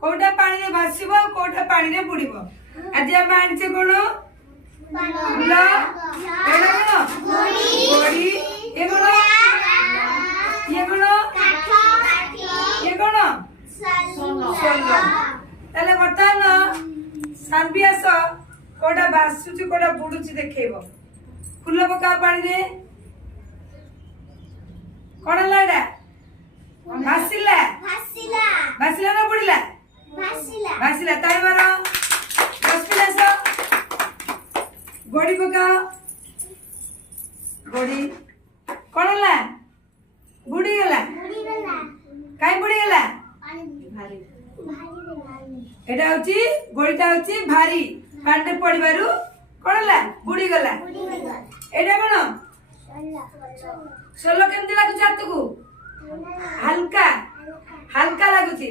कोटा पानी रे भासिबो कोटा पानी रे बुड़ीबो आज हम आनचे कोन फूल एडा कोन गोड़ी ए कोन ये कोन काठी ये कोन सोलो तले बतान सांबियास कोटा भासुची कोटा बुडुची देखैबो फूल पका पानी रे कोन लाडा भासिला भासिला भासिला ना बुडीला भासिला भासिला ताई मारो बसपिलास गोड़ी पका गोड़ी कोन ला बुडी गेला काई बुडी गेला भारी एटा होची गोड़ीटा होची भारी पांडे पड़िबारु कोन ला बुडी गेला एटा कोन सोलो केमती लागु चातुकु हल्का हल्का लागुची।